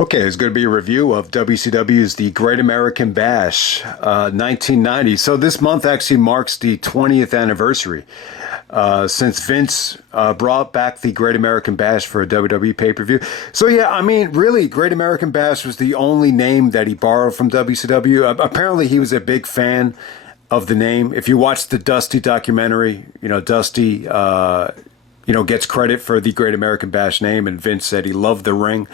Okay, it's going to be a review of WCW's The Great American Bash, 1990. So this month actually marks the 20th anniversary since Vince brought back the Great American Bash for a WWE pay-per-view. So yeah, I mean, really, Great American Bash was the only name that he borrowed from WCW. Apparently, he was a big fan of the name. If you watch the Dusty documentary, Dusty, gets credit for the Great American Bash name, and Vince said he loved the ring.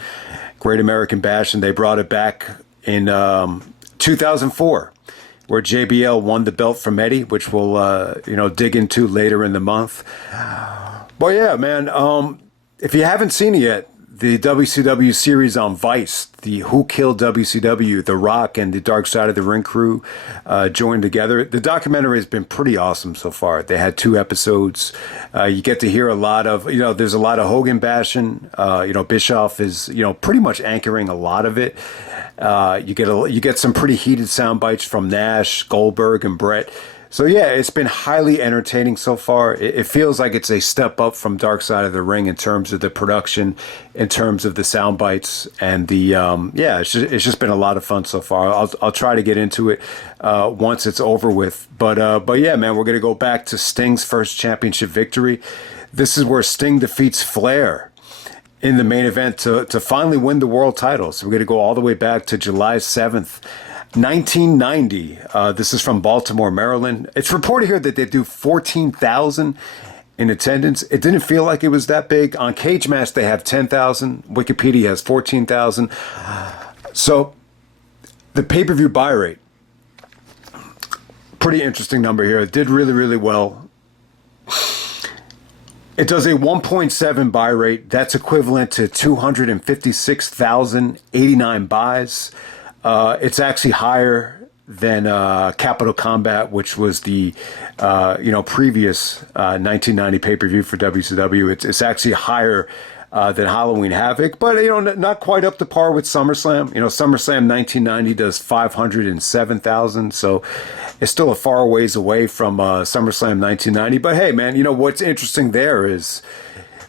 Great American Bash, and they brought it back in 2004, where JBL won the belt from Eddie, which we'll dig into later in the month. But yeah, man, if you haven't seen it yet, the WCW series on Vice, the Who Killed WCW, The Rock and the Dark Side of the Ring crew joined together. The documentary has been pretty awesome so far. They had 2 episodes. You get to hear a lot of, there's a lot of Hogan bashing. Bischoff is, pretty much anchoring a lot of it. You get some pretty heated sound bites from Nash, Goldberg, and Brett. So yeah, it's been highly entertaining so far. It feels like it's a step up from Dark Side of the Ring in terms of the production, in terms of the sound bites, and the it's just been a lot of fun so far. I'll try to get into it once it's over with. But yeah, man, we're gonna go back to Sting's first championship victory. This is where Sting defeats Flair in the main event to finally win the world title. So we're gonna go all the way back to July 7th. 1990. This is from Baltimore, Maryland. It's reported here that they do 14,000 in attendance. It didn't feel like it was that big. On Cage Match, they have 10,000. Wikipedia has 14,000. So the pay-per-view buy rate, pretty interesting number here. It did really, really well. It does a 1.7 buy rate. That's equivalent to 256,089 buys. It's actually higher than Capital Combat, which was the previous 1990 pay-per-view for WCW. It's actually higher than Halloween Havoc, but not quite up to par with SummerSlam. SummerSlam 1990 does 507,000, so it's still a far ways away from SummerSlam 1990. But hey, man, what's interesting there is,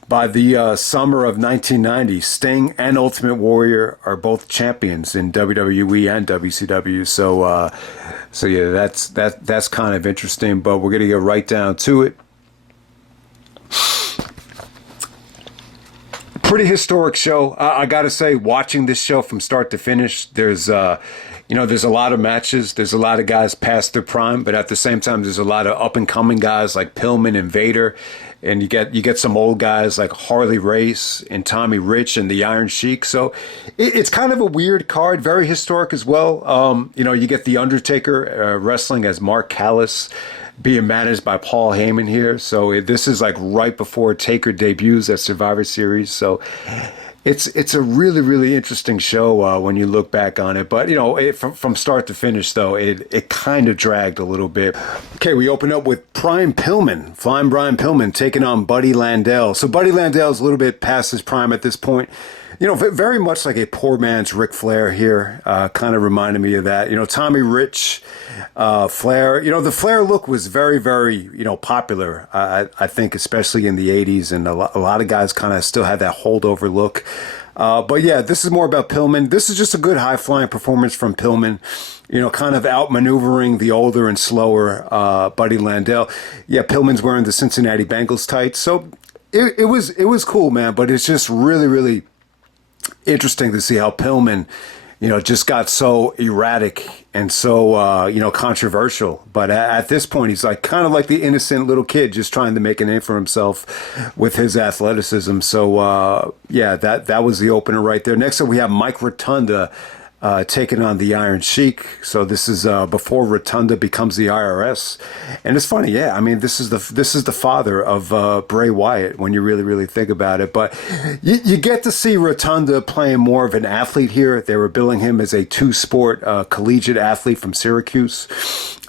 by the summer of 1990, Sting and Ultimate Warrior are both champions in WWE and WCW. So yeah, that's kind of interesting. But we're gonna get right down to it. Pretty historic show. I gotta say, watching this show from start to finish, there's there's a lot of matches. There's a lot of guys past their prime, but at the same time, there's a lot of up and coming guys like Pillman and Vader. And you get some old guys like Harley Race and Tommy Rich and the Iron Sheik. So it's kind of a weird card, very historic as well. You get the Undertaker wrestling as Mark Callas, being managed by Paul Heyman here. So this is like right before Taker debuts at Survivor Series. So it's a really, really interesting show when you look back on it. But, from start to finish, though, it kind of dragged a little bit. Okay, we open up with Flying Brian Pillman taking on Buddy Landel. So Buddy Landel is a little bit past his prime at this point. Very much like a poor man's Ric Flair here. Kind of reminded me of that. Tommy Rich, Flair. The Flair look was very, very, popular. I think especially in the 80s, and a lot of guys kind of still had that holdover look. But yeah, this is more about Pillman. This is just a good high-flying performance from Pillman. Kind of outmaneuvering the older and slower Buddy Landel. Yeah, Pillman's wearing the Cincinnati Bengals tights. So it was cool, man. But it's just really, really interesting to see how Pillman, just got so erratic and so, controversial. But at this point, he's like kind of like the innocent little kid just trying to make a name for himself with his athleticism. So, yeah, that was the opener right there. Next up, we have Mike Rotunda taking on the Iron Sheik. So this is before Rotunda becomes the IRS, and it's funny, yeah. I mean, this is the father of Bray Wyatt when you really, really think about it. But you get to see Rotunda playing more of an athlete here. They were billing him as a two-sport collegiate athlete from Syracuse.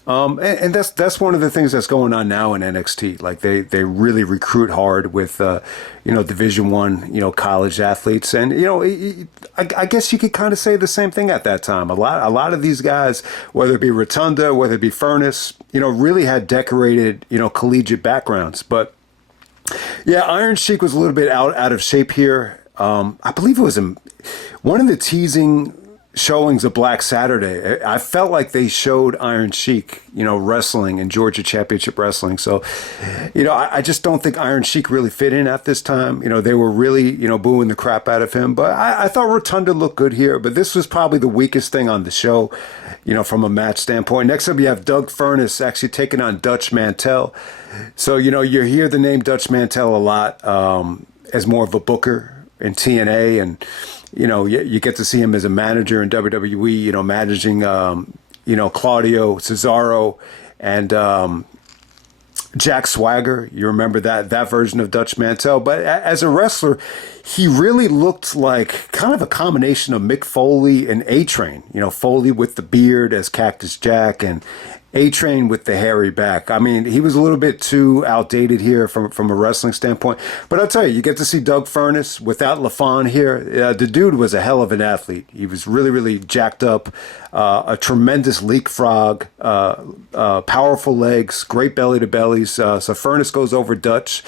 And that's one of the things that's going on now in NXT. Like they really recruit hard with Division I college athletes, and I guess you could kind of say the same thing at that time. A lot of these guys, whether it be Rotunda, whether it be Furnas, really had decorated collegiate backgrounds. But yeah, Iron Sheik was a little bit out of shape here. I believe it one of the teasing showings of Black Saturday, I felt like they showed Iron Sheik, wrestling in Georgia Championship Wrestling. So, I just don't think Iron Sheik really fit in at this time. They were really, booing the crap out of him. But I thought Rotunda looked good here. But this was probably the weakest thing on the show, from a match standpoint. Next up, you have Doug Furnas actually taking on Dutch Mantel. So, you hear the name Dutch Mantel a lot as more of a booker in TNA, and you get to see him as a manager in WWE, managing, Claudio Cesaro and Jack Swagger. You remember that version of Dutch Mantel. But as a wrestler, he really looked like kind of a combination of Mick Foley and A-Train. Foley with the beard as Cactus Jack and A-Train with the hairy back. I mean, he was a little bit too outdated here from a wrestling standpoint. But I'll tell you get to see Doug Furnas without LaFon here. The dude was a hell of an athlete. He was really, really jacked up. A tremendous leapfrog, powerful legs, great belly to bellies. So Furnas goes over Dutch.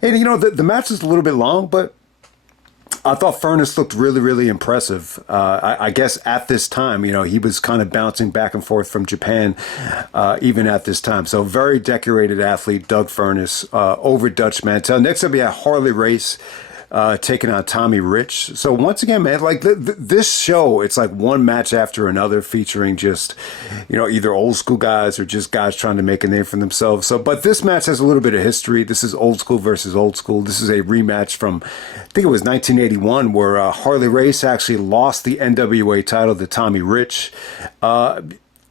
And, the match is a little bit long, but I thought Furnas looked really, really impressive. I guess at this time, he was kind of bouncing back and forth from Japan, even at this time. So very decorated athlete, Doug Furnas, over Dutch Mantel. Next up, we have Harley Race taking on Tommy Rich. So once again, man, like this show, it's like one match after another featuring just, either old school guys or just guys trying to make a name for themselves. So, but this match has a little bit of history. This is old school versus old school. This is a rematch from, I think it was 1981, where Harley Race actually lost the NWA title to Tommy Rich.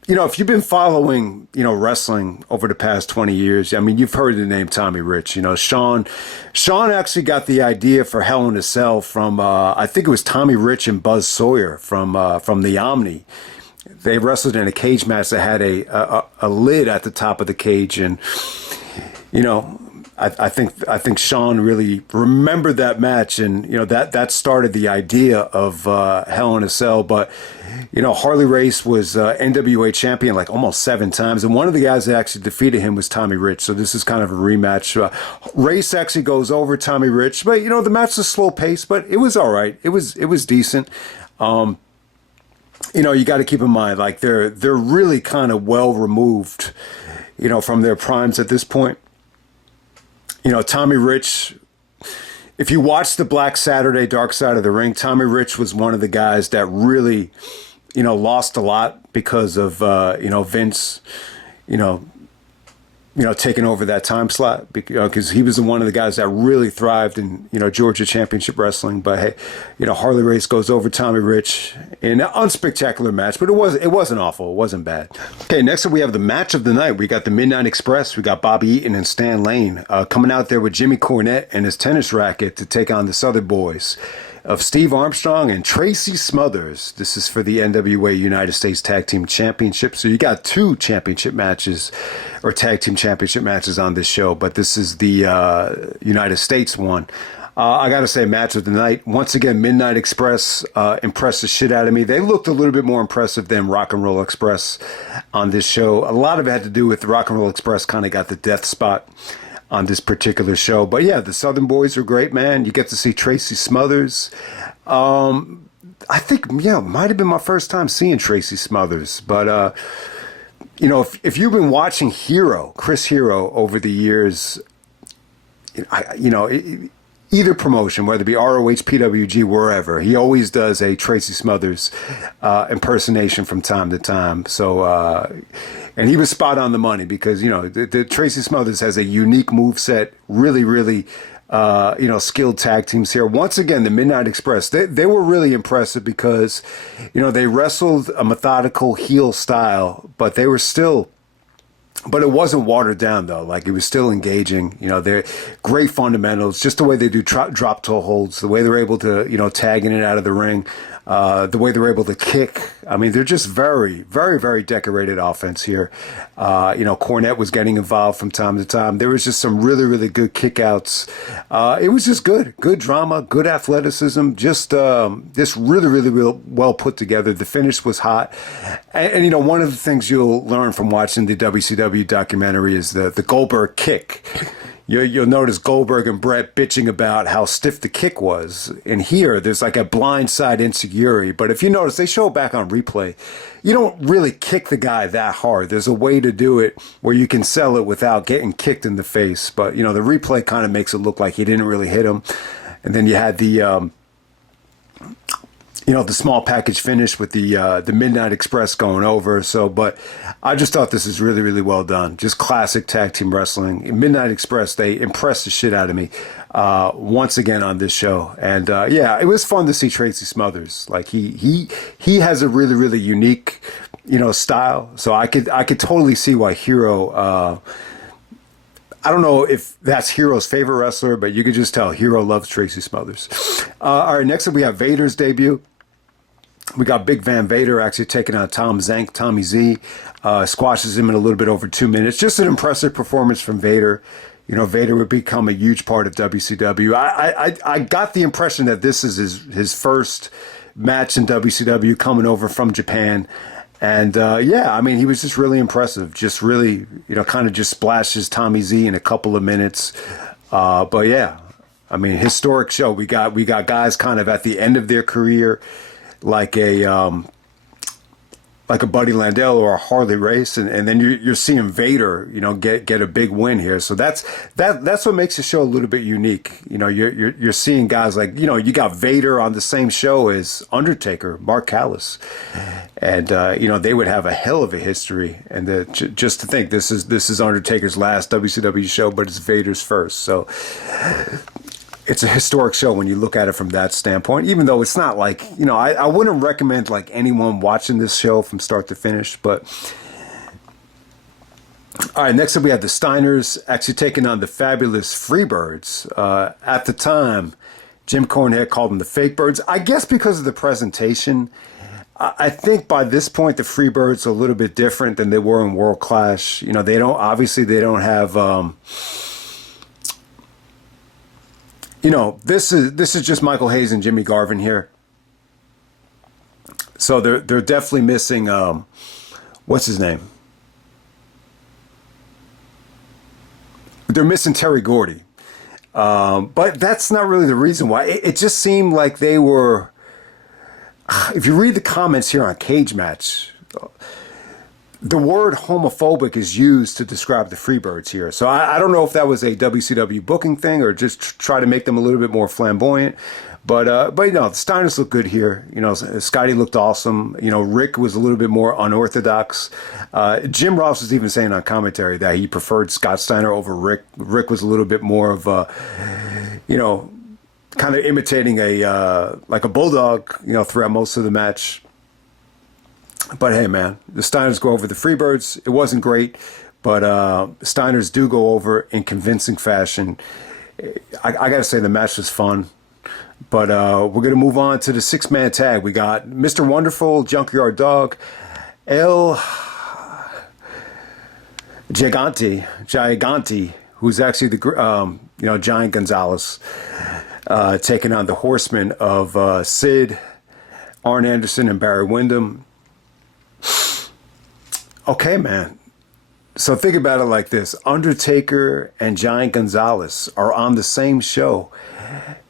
If you've been following, wrestling over the past 20 years, I mean, you've heard the name Tommy Rich. Sean actually got the idea for Hell in a Cell from, I think it was Tommy Rich and Buzz Sawyer from the Omni. They wrestled in a cage match that had a lid at the top of the cage, and I think Sean really remembered that match, and that started the idea of Hell in a Cell. But Harley Race was NWA champion like almost 7 times, and one of the guys that actually defeated him was Tommy Rich. So this is kind of a rematch. Race actually goes over Tommy Rich, but the match was slow paced, but it was all right. It was decent. You got to keep in mind, like they're really kind of well removed, from their primes at this point. Tommy Rich, if you watch the Black Saturday Dark Side of the Ring, Tommy Rich was one of the guys that really, lost a lot because of, Vince, taking over that time slot, because he was one of the guys that really thrived in, Georgia Championship Wrestling. But hey, Harley Race goes over Tommy Rich in an unspectacular match, but it wasn't awful. It wasn't bad. Okay, next up we have the match of the night. We got the Midnight Express. We got Bobby Eaton and Stan Lane coming out there with Jimmy Cornette and his tennis racket to take on the Southern Boys of Steve Armstrong and Tracy Smothers. This is for the NWA United States Tag Team Championship. So you got 2 championship matches or tag team championship matches on this show, but this is the United States one. I got to say, match of the night. Once again, Midnight Express impressed the shit out of me. They looked a little bit more impressive than Rock and Roll Express on this show. A lot of it had to do with Rock and Roll Express kind of got the death spot on this particular show. But yeah, the Southern Boys are great, man. You get to see Tracy Smothers. I think, might have been my first time seeing Tracy Smothers. But, if you've been watching Chris Hero over the years, either promotion, whether it be ROH, PWG, wherever, he always does a Tracy Smothers impersonation from time to time. So, and he was spot on the money because, the Tracy Smothers has a unique moveset, really, really, skilled tag teams here. Once again, the Midnight Express, they were really impressive because, they wrestled a methodical heel style, but they were still, but it wasn't watered down though. Like it was still engaging. They're great fundamentals, just the way they do drop toe holds, the way they're able to, tag in and out of the ring, the way they're able to kick. I mean, they're just very, very, very decorated offense here. Cornette was getting involved from time to time. There was just some really, really good kickouts. It was just good drama, good athleticism, just really, really well put together. The finish was hot. And one of the things you'll learn from watching the WCW documentary is the Goldberg kick. you'll notice Goldberg and Brett bitching about how stiff the kick was. And here, there's like a blindside insecurity. But if you notice, they show it back on replay. You don't really kick the guy that hard. There's a way to do it where you can sell it without getting kicked in the face. But, the replay kind of makes it look like he didn't really hit him. And then you had the small package finish with the Midnight Express going over. So, but I just thought this is really, really well done. Just classic tag team wrestling. Midnight Express, they impressed the shit out of me once again on this show. And it was fun to see Tracy Smothers. Like he has a really, really unique, style. So I could totally see why Hero. I don't know if that's Hero's favorite wrestler, but you could just tell Hero loves Tracy Smothers. All right, next up we have Vader's debut. We got Big Van Vader actually taking on Tom Zenk, Tommy Z. Squashes him in a little bit over 2 minutes. Just an impressive performance from Vader. Vader would become a huge part of WCW. I got the impression that this is his first match in WCW coming over from Japan. And he was just really impressive. Just really, kind of just splashes Tommy Z in a couple of minutes. Historic show. We got guys kind of at the end of their career, like a Buddy Landel or a Harley Race, and then you're seeing Vader, get a big win here. So that's what makes the show a little bit unique. You're seeing guys like, you got Vader on the same show as Undertaker, Mark Callas, and they would have a hell of a history. And just to think this is Undertaker's last WCW show, but it's Vader's first. So it's a historic show when you look at it from that standpoint, even though it's not like, I wouldn't recommend like anyone watching this show from start to finish. But all right, next up we have the Steiners actually taking on the fabulous Freebirds. At the time, Jim Cornette called them the Fake Birds. I guess because of the presentation. I think by this point the Freebirds are a little bit different than they were in World Clash. They don't have this is just Michael Hayes and Jimmy Garvin here. So they're definitely missing what's his name? They're missing Terry Gordy. But that's not really the reason why. It just seemed like they were, if you read the comments here on Cage Match, the word homophobic is used to describe the Freebirds here. So I don't know if that was a WCW booking thing or just try to make them a little bit more flamboyant. But the Steiners look good here. Scotty looked awesome. Rick was a little bit more unorthodox. Jim Ross was even saying on commentary that he preferred Scott Steiner over Rick. Rick was a little bit more of kind of imitating a bulldog, throughout most of the match. But hey, man, the Steiners go over the Freebirds. It wasn't great, but Steiners do go over in convincing fashion. I got to say the match was fun. But we're going to move on to the six-man tag. We got Mr. Wonderful, Junkyard Dog, El Gigante, who's actually the Giant Gonzalez, taking on the Horsemen of Sid, Arn Anderson, and Barry Windham. Okay, man. So think about it like this. Undertaker and Giant Gonzalez are on the same show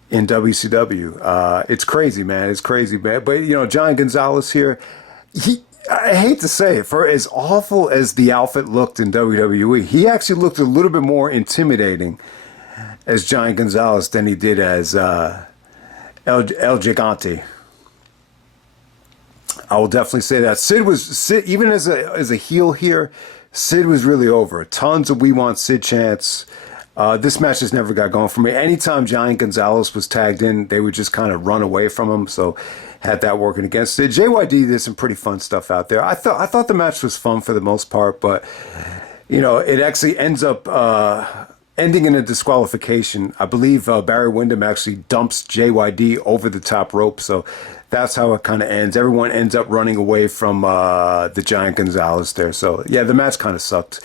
in WCW. It's crazy, man. It's crazy, man. But, Giant Gonzalez here, I hate to say it, for as awful as the outfit looked in WWE, he actually looked a little bit more intimidating as Giant Gonzalez than he did as El Gigante. I will definitely say that. Sid, even as a heel here, Sid was really over. Tons of "We Want Sid" chants. This match just never got going for me. Anytime Giant Gonzalez was tagged in, they would just kind of run away from him. So had that working against it. JYD did some pretty fun stuff out there. I thought the match was fun for the most part, but it actually ends up ending in a disqualification. I believe Barry Windham actually dumps JYD over the top rope. So that's how it kind of ends. Everyone ends up running away from the Giant Gonzalez there. So yeah, the match kind of sucked,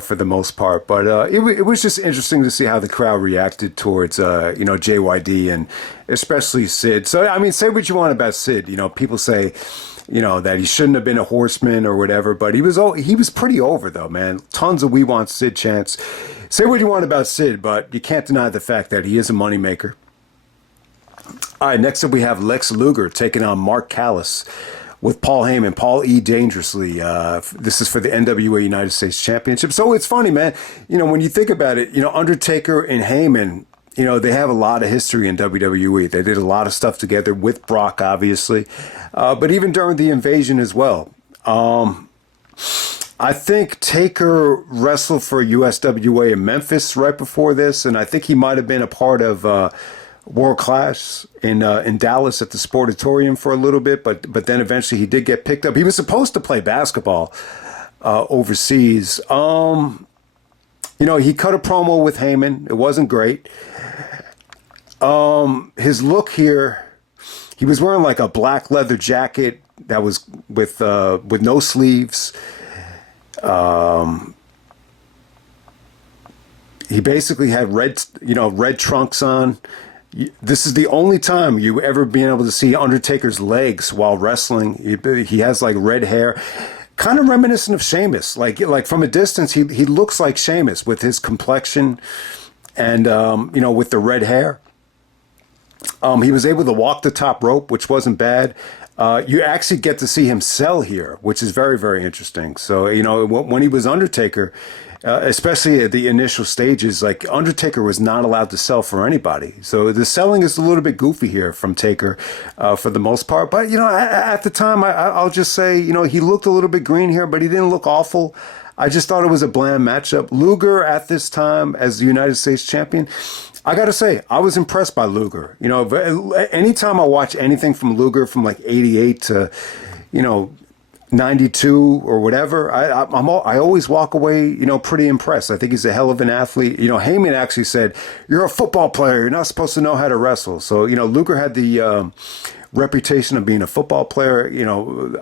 for the most part. But it was just interesting to see how the crowd reacted towards JYD and especially Sid. So I mean, say what you want about Sid. People say that he shouldn't have been a Horseman or whatever. But he was pretty over though, man. Tons of "We Want Sid" chants. Say what you want about Sid, but you can't deny the fact that he is a moneymaker. All right, next up we have Lex Luger taking on Mark Callas with Paul Heyman. Paul E. Dangerously. This is for the NWA United States Championship. So it's funny, man. When you think about it, Undertaker and Heyman, they have a lot of history in WWE. They did a lot of stuff together with Brock, obviously, but even during the Invasion as well. I think Taker wrestled for USWA in Memphis right before this, and I think he might have been a part of World Class in Dallas at the Sportatorium for a little bit, but then eventually he did get picked up. He was supposed to play basketball overseas. He cut a promo with Heyman. It wasn't great. His look here, he was wearing like a black leather jacket that was with no sleeves. He basically had red trunks on. This is the only time you ever been able to see Undertaker's legs while wrestling. He has like red hair, kind of reminiscent of Sheamus. Like from a distance, he looks like Sheamus with his complexion and with the red hair. He was able to walk the top rope, which wasn't bad. You actually get to see him sell here, which is very, very interesting. So, when he was Undertaker, especially at the initial stages, like Undertaker was not allowed to sell for anybody. So the selling is a little bit goofy here from Taker for the most part. But, at the time, I'll just say, he looked a little bit green here, but he didn't look awful. I just thought it was a bland matchup. Luger at this time as the United States champion, I got to say, I was impressed by Luger. Anytime I watch anything from Luger from like 88 to, 92 or whatever, I always walk away, pretty impressed. I think he's a hell of an athlete. Heyman actually said, "You're a football player. You're not supposed to know how to wrestle." So, Luger had the reputation of being a football player.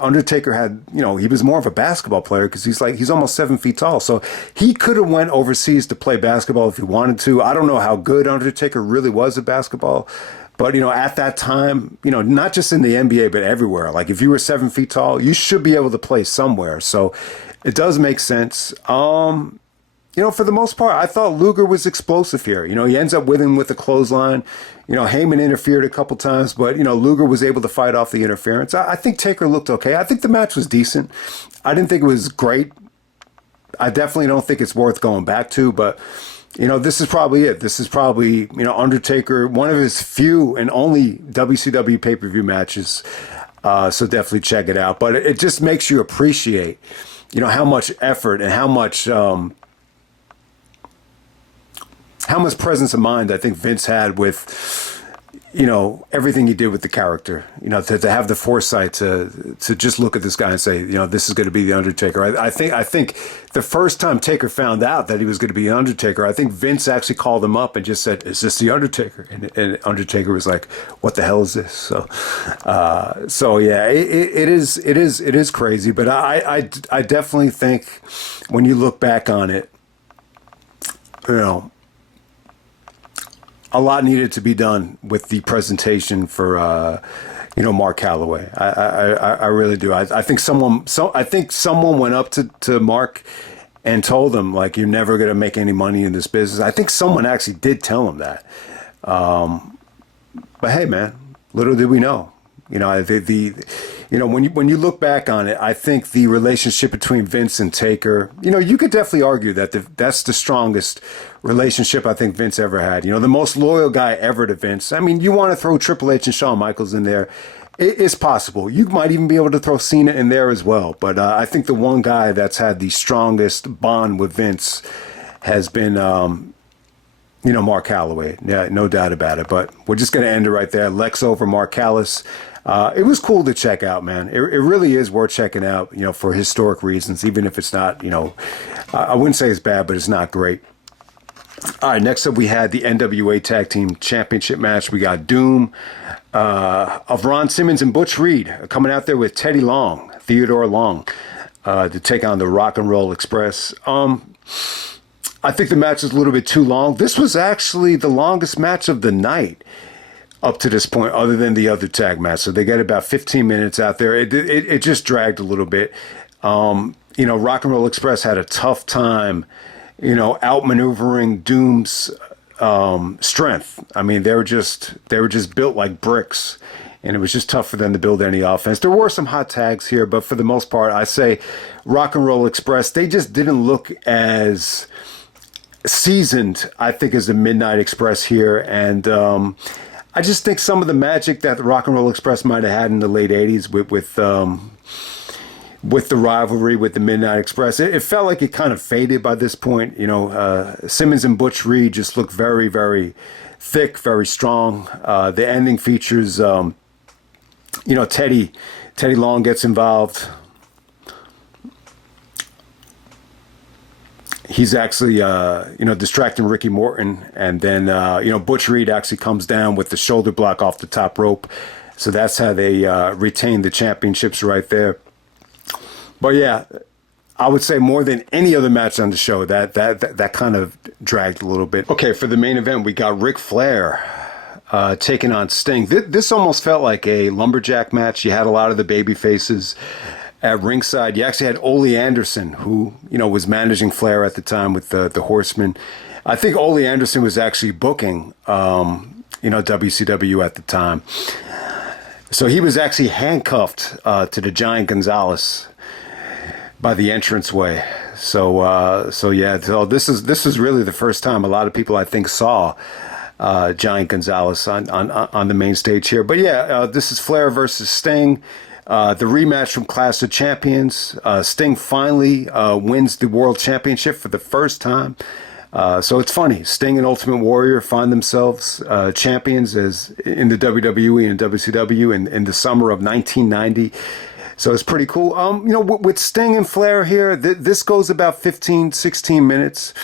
Undertaker had, he was more of a basketball player because he's almost 7 feet tall. So he could have went overseas to play basketball if he wanted to. I don't know how good Undertaker really was at basketball. But, at that time, not just in the NBA, but everywhere. Like if you were 7 feet tall, you should be able to play somewhere. So it does make sense. For the most part, I thought Luger was explosive here. He ends up winning with a clothesline. Heyman interfered a couple times, but, Luger was able to fight off the interference. I think Taker looked okay. I think the match was decent. I didn't think it was great. I definitely don't think it's worth going back to, but, this is probably it. This is probably, Undertaker, one of his few and only WCW pay-per-view matches. So definitely check it out. But it just makes you appreciate, how much effort and how much presence of mind I think Vince had with, everything he did with the character, to have the foresight to just look at this guy and say, this is going to be the Undertaker. I think the first time Taker found out that he was going to be the Undertaker, I think Vince actually called him up and just said, "Is this the Undertaker?" And Undertaker was like, "What the hell is this?" So yeah, it is crazy, but I definitely think when you look back on it, a lot needed to be done with the presentation for, Mark Calloway. I really do. I think someone went up to Mark and told him, like, "You're never going to make any money in this business." I think someone actually did tell him that. But hey, man, little did we know. When you look back on it, I think the relationship between Vince and Taker, you could definitely argue that that's the strongest relationship I think Vince ever had. The most loyal guy ever to Vince. I mean, you want to throw Triple H and Shawn Michaels in there, it's possible. You might even be able to throw Cena in there as well. But I think the one guy that's had the strongest bond with Vince has been, Mark Calloway. Yeah, no doubt about it. But we're just going to end it right there. Lex over Mark Callas. It was cool to check out, man. It really is worth checking out, for historic reasons, even if it's not, I wouldn't say it's bad, but it's not great. All right, next up we had the NWA Tag Team Championship match. We got Doom of Ron Simmons and Butch Reed coming out there with Theodore Long, to take on the Rock and Roll Express. I think the match is a little bit too long. This was actually the longest match of the night. up to this point, other than the other tag match. So they got about 15 minutes out there. It just dragged a little bit. Rock and Roll Express had a tough time, outmaneuvering Doom's strength. I mean, they were just built like bricks, and it was just tough for them to build any offense. There were some hot tags here, but for the most part, I say Rock and Roll Express, they just didn't look as seasoned, I think, as the Midnight Express here. And I just think some of the magic that the Rock and Roll Express might have had in the late 80s with the rivalry with the Midnight Express, it felt like it kind of faded by this point. Simmons and Butch Reed just look very, very thick, very strong. The ending features, Teddy Long gets involved. He's actually, distracting Ricky Morton. And then, Butch Reed actually comes down with the shoulder block off the top rope. So that's how they retain the championships right there. But yeah, I would say more than any other match on the show, that kind of dragged a little bit. Okay, for the main event, we got Ric Flair taking on Sting. This almost felt like a lumberjack match. You had a lot of the baby faces at ringside. You actually had Ole Anderson, who, was managing Flair at the time with the Horsemen. I think Ole Anderson was actually booking, WCW at the time. So he was actually handcuffed to the Giant Gonzalez by the entranceway. So this is really the first time a lot of people, I think, saw Giant Gonzalez on the main stage here. But yeah, this is Flair versus Sting. The rematch from Clash of Champions. Sting finally wins the World Championship for the first time. So it's funny. Sting and Ultimate Warrior find themselves champions as in the WWE and WCW in the summer of 1990. So it's pretty cool. With Sting and Flair here, this goes about 15, 16 minutes.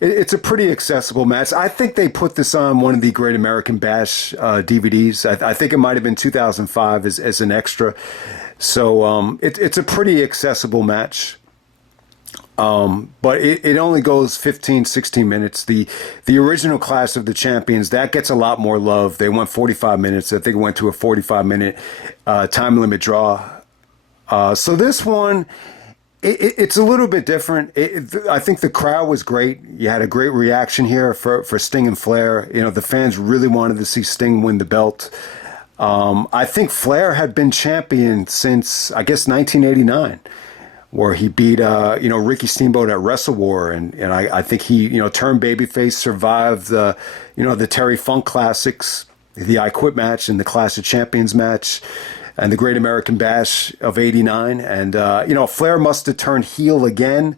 It's a pretty accessible match. I think they put this on one of the Great American Bash DVDs. I think it might have been 2005 as an extra. So it's a pretty accessible match. But it only goes 15, 16 minutes. The original Clash of the Champions, that gets a lot more love. They went 45 minutes. I think it went to a 45-minute time limit draw. So this one, it's a little bit different. I think the crowd was great. You had a great reaction here for Sting and Flair. The fans really wanted to see Sting win the belt. I think Flair had been champion since, I guess, 1989, where he beat, Ricky Steamboat at Wrestle War. And I think he, turned babyface, survived the Terry Funk Classics, the I Quit match and the Clash of Champions match, and the Great American Bash of '89. And, Flair must have turned heel again.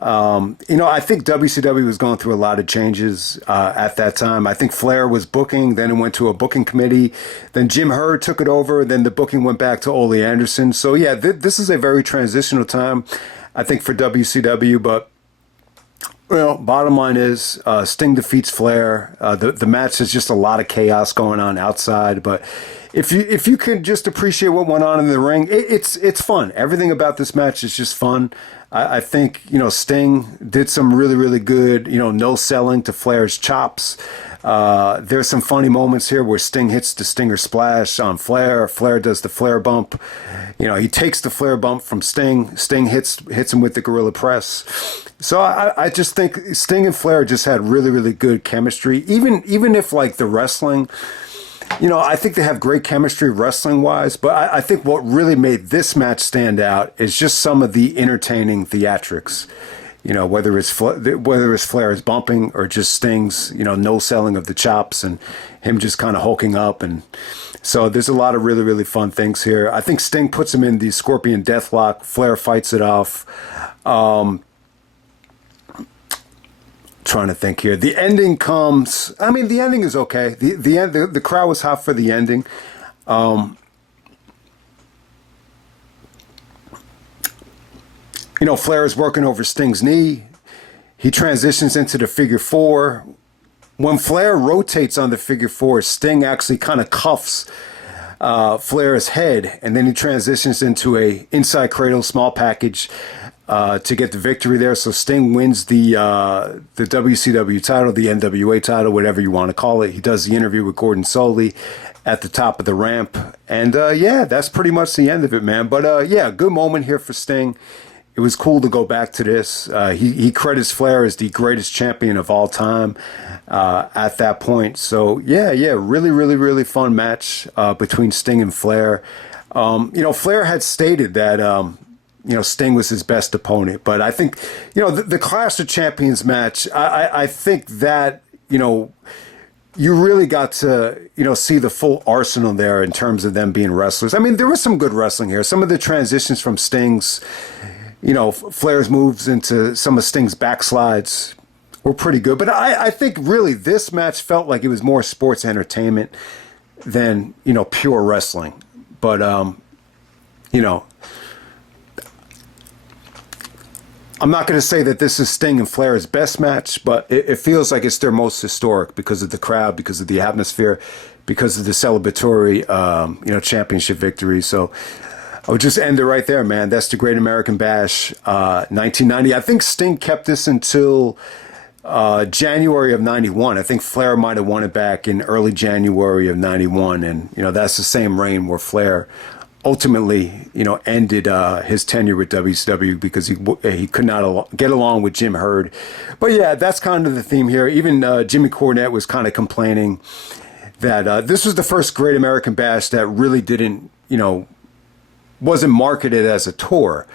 I think WCW was going through a lot of changes at that time. I think Flair was booking, then it went to a booking committee. Then Jim Herd took it over. Then the booking went back to Ole Anderson. So, yeah, this is a very transitional time, I think, for WCW. But, bottom line is Sting defeats Flair. The match has just a lot of chaos going on outside. But if you can just appreciate what went on in the ring, it's fun. Everything about this match is just fun. I think, Sting did some really, really good, no selling to Flair's chops. There's some funny moments here where Sting hits the Stinger Splash on Flair. Flair does the Flair bump. He takes the Flair bump from Sting. Sting hits him with the Gorilla Press. So I just think Sting and Flair just had really, really good chemistry. Even if, like, the wrestling, I think they have great chemistry wrestling-wise, but I think what really made this match stand out is just some of the entertaining theatrics. Whether it's Flair's bumping or just Sting's, no selling of the chops and him just kind of hulking up. And so there's a lot of really, really fun things here. I think Sting puts him in the Scorpion Deathlock. Flair fights it off. Trying to think here. The ending comes. I mean, the ending is okay. The crowd was hot for the ending. Flair is working over Sting's knee. He transitions into the figure four. When Flair rotates on the figure four, Sting actually kind of cuffs Flair's head, and then he transitions into a inside cradle small package. to get the victory there. So Sting wins the WCW title, the NWA title, whatever you want to call it. He does the interview with Gordon Soley at the top of the ramp. And yeah, that's pretty much the end of it, man. But yeah, good moment here for Sting. It was cool to go back to this. He credits Flair as the greatest champion of all time at that point. So yeah, really, really, really fun match between Sting and Flair. Flair had stated that Sting was his best opponent. But I think, the Clash of Champions match, I think that, you really got to, see the full arsenal there in terms of them being wrestlers. I mean, there was some good wrestling here. Some of the transitions from Sting's, Flair's moves into some of Sting's backslides were pretty good. But I think really this match felt like it was more sports entertainment than, pure wrestling. But, I'm not going to say that this is Sting and Flair's best match, but it feels like it's their most historic because of the crowd, because of the atmosphere, because of the celebratory, championship victory. So I would just end it right there, man. That's the Great American Bash, 1990. I think Sting kept this until January of 91. I think Flair might have won it back in early January of 91. And, that's the same reign where Flair ultimately, ended his tenure with WCW because he could not get along with Jim Herd. But yeah, that's kind of the theme here. Even Jimmy Cornette was kind of complaining that this was the first Great American Bash that really didn't, wasn't marketed as a tour.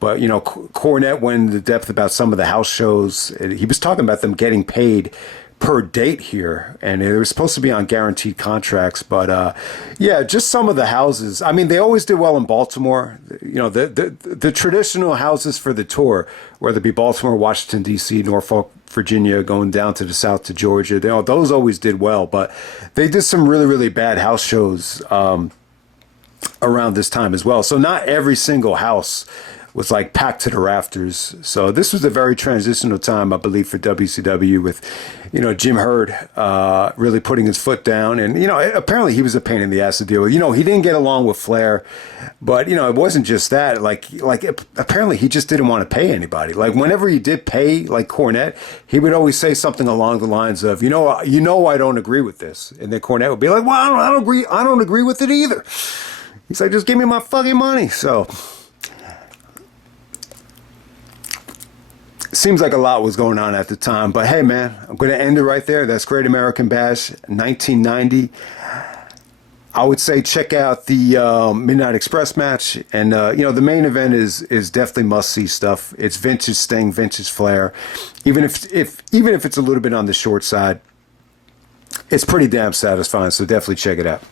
But, Cornette went into depth about some of the house shows. He was talking about them getting paid per date here, and they were supposed to be on guaranteed contracts. But yeah, just some of the houses. I mean, they always did well in Baltimore. The traditional houses for the tour, whether it be Baltimore, Washington D.C., Norfolk, Virginia, going down to the south to Georgia, those always did well. But they did some really, really bad house shows around this time as well. So not every single house was like packed to the rafters. So this was a very transitional time, I believe, for WCW with, Jim Herd really putting his foot down. And, apparently he was a pain in the ass to deal with. He didn't get along with Flair, but, it wasn't just that. Like apparently he just didn't want to pay anybody. Like whenever he did pay, like Cornette, he would always say something along the lines of, I don't agree with this. And then Cornette would be like, well, I don't agree with it either. He's like, just give me my fucking money. So seems like a lot was going on at the time. But hey, man, I'm going to end it right there. That's Great American Bash 1990. I would say check out the Midnight Express match. And, the main event is definitely must-see stuff. It's vintage Sting, vintage Flair. Even if it's a little bit on the short side, it's pretty damn satisfying. So definitely check it out.